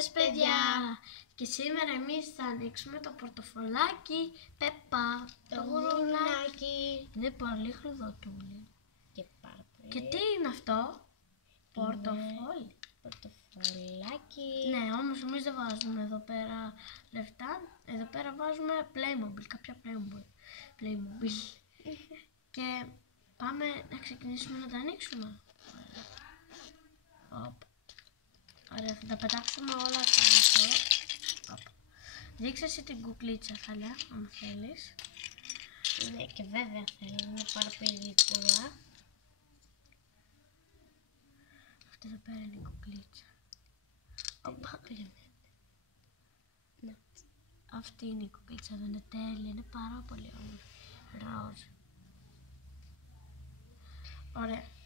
σας παιδιά! Και σήμερα εμείς θα ανοίξουμε το πορτοφολάκι Πέπα, το γουρουνάκι. Είναι πολύ χλουδοτούλι. Και πάρα πολύ. Και τι είναι αυτό? Πορτοφόλι. Πορτοφολάκι. Ναι, όμως εμείς δεν βάζουμε εδώ πέρα λεφτά. Εδώ πέρα βάζουμε Playmobil, κάποια Playmobil. Και πάμε να ξεκινήσουμε να τα ανοίξουμε. Ωραία, θα τα πετάξουμε όλα κάτω. Δείξε εσύ την κουκλίτσα, Χαλιά, αν θέλεις. Ναι, και βέβαια θέλω, είναι πάρα πολύ γλυκούα. Αυτή εδώ πέρα είναι η κουκλίτσα. Ναι. Αυτή είναι η κουκλίτσα, δεν είναι τέλεια, είναι πάρα πολύ όμορφη. Ροζ. Ωραία.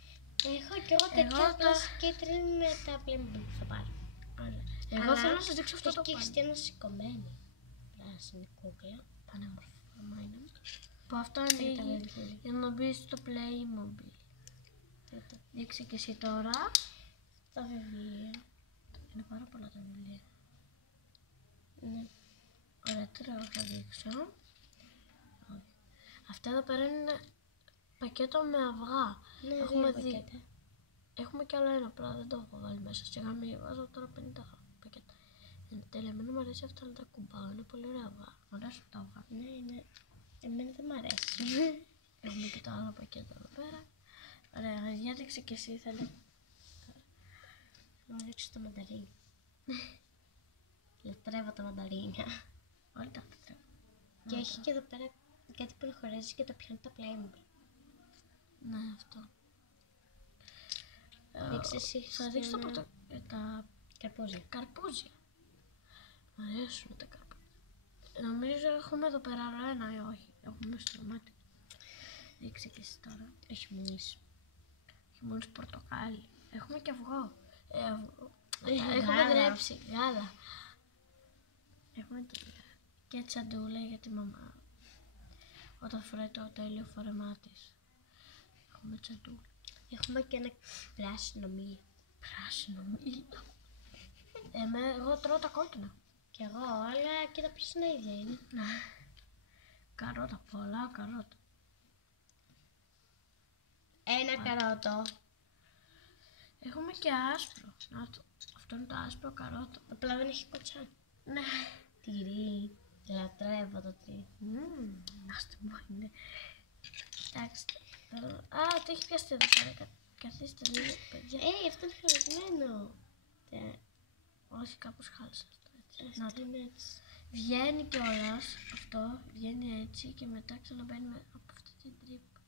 Έχω κι εγώ τέτοια κίτρινη με τα Playmobil που θα πάρω. Εγώ θέλω να σας δείξω αυτό το και Χριστιανό σηκωμένη. Πράσινη κούκλα. Πανέμορφη формά είναι. Που αυτό ανοίγει για να μπει στο Playmobil. Δείξε και εσύ τώρα. Τα βιβλία. Είναι πάρα πολλά τα βιβλία. Ναι. Ωραία, τώρα θα δείξω. Αυτά εδώ πέρα είναι πακέτο με αυγά. Ναι, έχουμε πακέτα. Έχουμε κι άλλο ένα, απλά δεν το έχω βάλει μέσα. Σιγά μην βάζω τώρα 50 πακέτα. Είναι τέλεια, εμένα μου αρέσει αυτά να τα κουμπάω, είναι πολύ ωραία αυγά. Μου αρέσουν τα αυγά. Ναι, είναι. Εμένα δεν μ' αρέσει. Έχουμε και το άλλο πακέτο εδώ πέρα. Ωραία, για δείξε κι εσύ, θέλω. Να δείξω το μανταρίνι. Λατρεύω τα μανταρίνια. Όλοι τα λατρεύω. Και έχει και εδώ πέρα κάτι που χωρίζει και το πιάνει τα Playmobil. Ναι, αυτό. Δείξε εσύ. Θα δείξω τα Καρπούζια. Μ' αρέσουν τα καρπούζια. Νομίζω έχουμε εδώ πέρα άλλο ένα ή όχι. Έχουμε στο μάτι. Δείξε και εσύ τώρα. Έχει μόλις. Έχει μόλις πορτοκάλι. Έχουμε και αυγό. Έχουμε δρέψει. Γάλα. Έχουμε και τσαντούλα για τη μαμά. Όταν φοράει το τέλειο φόρεμά της. Έχουμε τσαντούλα. Έχουμε και ένα πράσινο μήλο. Πράσινο μήλο. Εγώ τρώω τα κόκκινα. Κι εγώ όλα και τα πράσινα ίδια είναι. Καρότα, πολλά καρότα. Ένα καρότο. Έχουμε και άσπρο. Αυτό είναι το άσπρο καρότο. Απλά δεν έχει κοτσά. Ναι. Τυρί. Λατρεύω το τυρί. Άστε μου είναι. Κοιτάξτε. Το έχει πιαστεί εδώ πέρα. Καθίστε λίγο, παιδιά. Αυτό είναι χαλασμένο. Όχι, κάπως χάλασε αυτό. Αυτό είναι έτσι. Βγαίνει κιόλας αυτό. Βγαίνει έτσι και μετά ξαναμπαίνει από αυτή την τρύπα.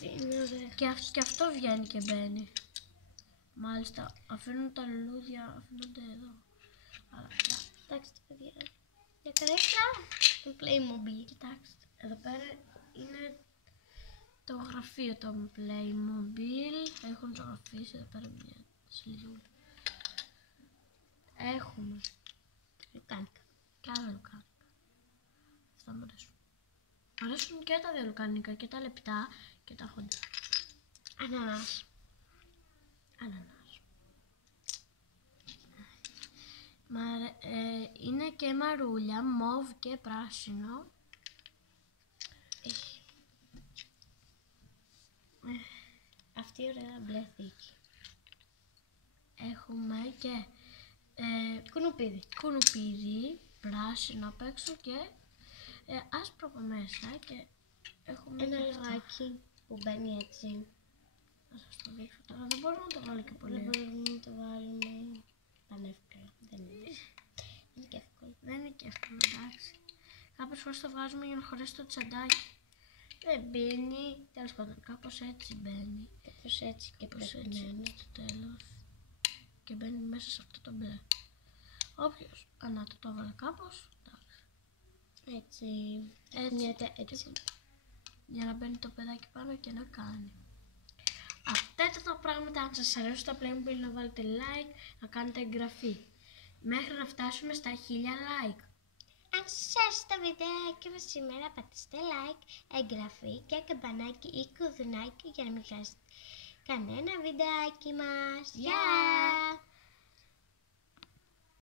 Είναι ωραία. Και αυτό βγαίνει και μπαίνει. Μάλιστα, αφήνουν τα λουλούδια, αφήνονται εδώ. Αλλά κοιτάξτε παιδιά. Για καρέκλα το Playmobil. Κοιτάξτε, εδώ πέρα είναι το γραφείο των Playmobil. Έχουν ζωγραφίσει εδώ πέρα μια σελίδα. Έχουμε λουκάνικα και άλλα λουκάνικα. Αυτά μου αρέσουν. Μου αρέσουν και τα δύο λουκάνικα, και τα λεπτά και τα χοντρά. Ανανάς. Είναι και μαρούλια, μόβ και πράσινο. Αυτή η ωραία μπλε θήκη. Έχουμε και κουνουπίδι, πράσινο απ' έξω και άσπρο από μέσα. Και έχουμε ένα και λογάκι που μπαίνει έτσι. Θα σας το δείξω τώρα, δεν μπορούμε να το βάλω και πολύ. Δεν μπορούμε να το βάλουμε πανεύκολα. Δεν είναι και εύκολο. Δεν είναι και εύκολο, εντάξει. Κάποιες φορές το βγάζουμε για να χωρέσει το τσαντάκι. Δεν μπαίνει, τέλος πάντων, κάπως έτσι μπαίνει. Κάπως έτσι και κάπως πρέπει να είναι. στο τέλος. Και μπαίνει μέσα σε αυτό το μπλε. Όποιος το έβαλε κάπως, έτσι. Έτσι. Για να μπαίνει το παιδάκι πάνω και να κάνει. Αυτά ήταν τα πράγματα. Αν σας αρέσουν τα Playmobil, να βάλετε like, να κάνετε εγγραφή. Μέχρι να φτάσουμε στα 1000 like. Αν σας άρεσε το βιντεάκι μας σήμερα, πατήστε like, εγγραφή και καμπανάκι ή κουδουνάκι για να μην χάσετε κανένα βιντεάκι μας. Γεια!